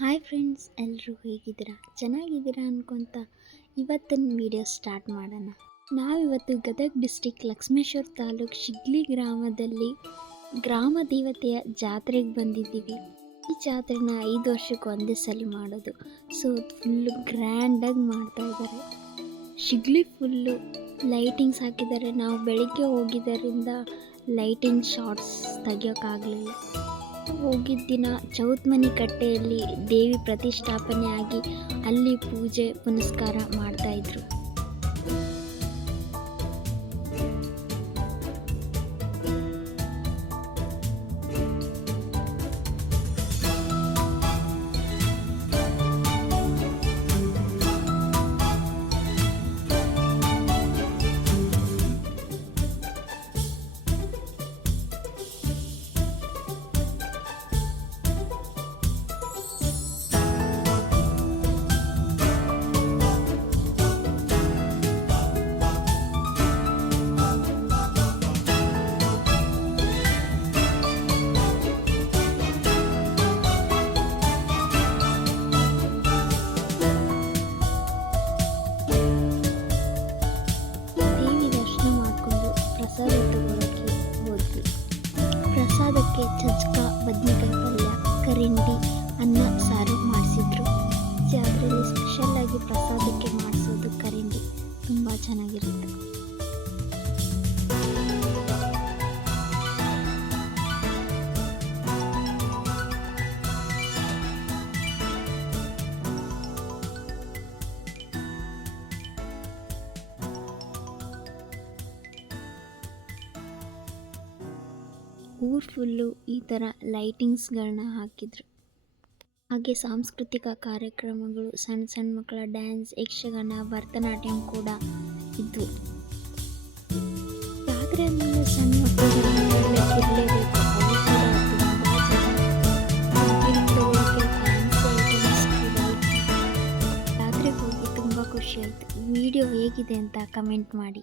Hi friends, ಎಲ್ಲರೂ ಹೇಗಿದ್ದೀರಾ? ಚೆನ್ನಾಗಿದ್ದೀರಾ ಅನ್ಕೊತ ಇವತ್ತಿನ ವಿಡಿಯೋ ಸ್ಟಾರ್ಟ್ ಮಾಡೋಣ. ನಾವಿವತ್ತು ಗದಗ ಡಿಸ್ಟಿಕ್ ಲಕ್ಷ್ಮೇಶ್ವರ ತಾಲೂಕು ಶಿಗ್ಲಿ ಗ್ರಾಮದಲ್ಲಿ ಗ್ರಾಮ ದೇವತೆಯ ಜಾತ್ರೆಗೆ ಬಂದಿದ್ದೀವಿ. ಈ ಜಾತ್ರೆನ 5 ವರ್ಷಕ್ಕೆ ಒಂದೇ ಸಲ ಮಾಡೋದು. ಸೊ ಫುಲ್ಲು ಗ್ರ್ಯಾಂಡಾಗಿ ಮಾಡ್ತಾ ಇದ್ದಾರೆ. ಶಿಗ್ಲಿ ಫುಲ್ಲು ಲೈಟಿಂಗ್ಸ್ ಹಾಕಿದ್ದಾರೆ. ನಾವು ಬೆಳಿಗ್ಗೆ ಹೋಗಿದ್ದರಿಂದ ಲೈಟಿಂಗ್ ಶಾರ್ಟ್ಸ್ ತೆಗಿಯೋಕ್ಕಾಗಲಿಲ್ಲ. ಹೋಗಿದ್ದ ದಿನ ಚೌತ್ಮನಿ ಕಟ್ಟೆಯಲ್ಲಿ ದೇವಿ ಪ್ರತಿಷ್ಠಾಪನೆ ಆಗಿ ಅಲ್ಲಿ ಪೂಜೆ ಪುನಸ್ಕಾರ ಮಾಡ್ತಾಯಿದ್ರು. ಪ್ರಸಾದಕ್ಕೆ ಚಚ್ಕ, ಬದ್ನೆಕಾಯಿ ಪಲ್ಯ, ಕರಿಂಡಿ, ಅನ್ನ ಸಾರು ಮಾಡಿಸಿದ್ರು. ಜಾತ್ರೆಯಲ್ಲಿ ಸ್ಪೆಷಲ್ಲಾಗಿ ಪ್ರಸಾದಕ್ಕೆ ಮಾಡಿಸೋದು ಕರಿಂಡಿ ತುಂಬ ಚೆನ್ನಾಗಿರುತ್ತೆ. ಊರು ಫುಲ್ಲು ಈ ಥರ ಲೈಟಿಂಗ್ಸ್ಗಳನ್ನ ಹಾಕಿದ್ರು. ಹಾಗೆ ಸಾಂಸ್ಕೃತಿಕ ಕಾರ್ಯಕ್ರಮಗಳು, ಸಣ್ಣ ಸಣ್ಣ ಮಕ್ಕಳ ಡ್ಯಾನ್ಸ್, ಯಕ್ಷಗಾನ, ಭರತನಾಟ್ಯಂ ಕೂಡ ಇದ್ವು. ಜಾತ್ರೆ ಆದಮೇಲೆ ಸಣ್ಣ ಮಕ್ಕಳುಗಳನ್ನ ಇರಲೇಬೇಕು. ಜಾತ್ರೆಗೆ ಹೋಗಿ ತುಂಬ ಖುಷಿ ಆಯಿತು. ವಿಡಿಯೋ ಹೇಗಿದೆ ಅಂತ ಕಮೆಂಟ್ ಮಾಡಿ.